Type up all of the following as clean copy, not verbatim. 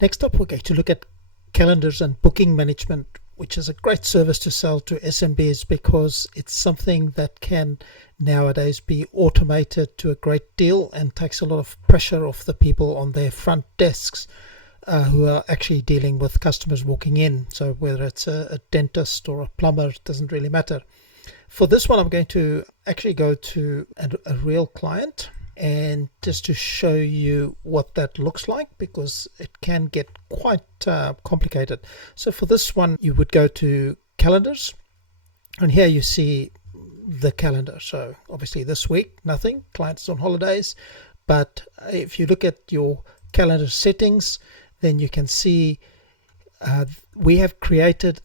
Next up, we're going to look at calendars and booking management, which is a great service to sell to SMBs because it's something that can nowadays be automated to a great deal and takes a lot of pressure off the people on their front desks who are actually dealing with customers walking in. So whether it's a dentist or a plumber, it doesn't really matter. For this one, I'm going to actually go to a real client and just to show you what that looks like, because it can get quite complicated. So for this one, you would go to calendars, and here you see the calendar. So obviously this week, nothing, client is on holidays. But if you look at your calendar settings, then you can see we have created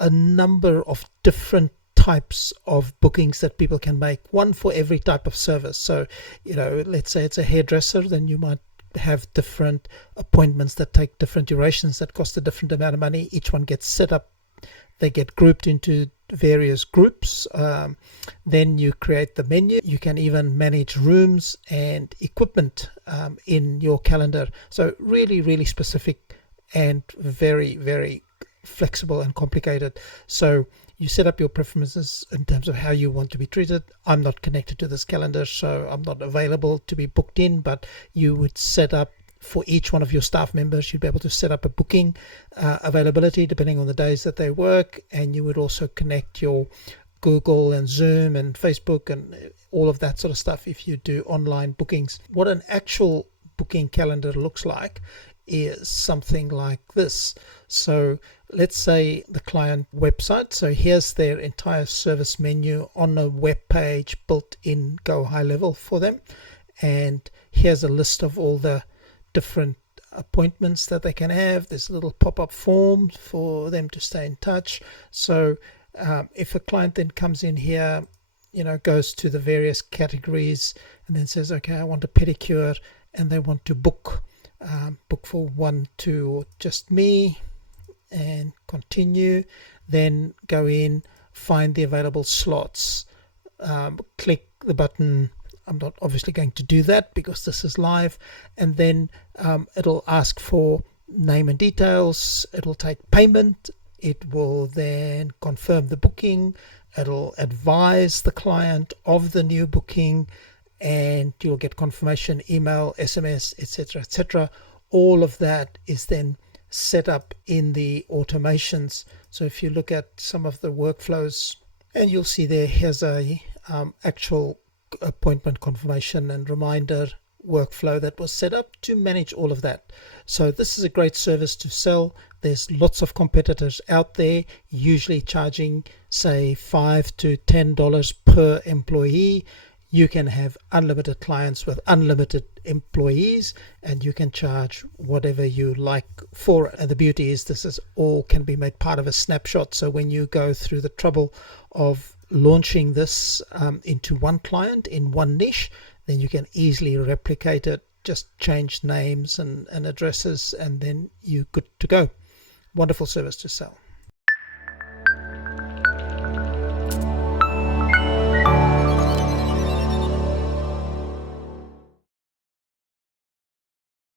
a number of different types of bookings that people can make, one for every type of service. So, let's say it's a hairdresser, then you might have different appointments that take different durations that cost a different amount of money. Each one gets set up, they get grouped into various groups. Then you create the menu. You can even manage rooms and equipment in your calendar. So really, really specific and very, very flexible and complicated. So you set up your preferences in terms of how you want to be treated. I'm not connected to this calendar, so I'm not available to be booked in, but you would set up for each one of your staff members, you'd be able to set up a booking availability depending on the days that they work, and you would also connect your Google and Zoom and Facebook and all of that sort of stuff if you do online bookings. What an actual booking calendar looks like is something like this. So let's say the client website. So here's their entire service menu on a web page built in Go High Level for them. And here's a list of all the different appointments that they can have. There's a little pop-up form for them to stay in touch. So if a client then comes in here, goes to the various categories and then says, okay, I want a pedicure, and they want to book for 1, 2, or just me, and continue, then go in, find the available slots, click the button. I'm not obviously going to do that because this is live, and then it'll ask for name and details. It'll take payment. It will then confirm the booking. It'll advise the client of the new booking, and you'll get confirmation email, SMS, etc., etc. All of that is then set up in the automations. So if you look at some of the workflows, and you'll see here's a actual appointment confirmation and reminder workflow that was set up to manage all of that. So this is a great service to sell. There's lots of competitors out there, usually charging say $5 to $10 per employee. You can have unlimited clients with unlimited employees, and you can charge whatever you like for. And the beauty is this is all can be made part of a snapshot. So when you go through the trouble of launching this into one client in one niche, then you can easily replicate it, just change names and addresses, and then you're good to go. Wonderful service to sell.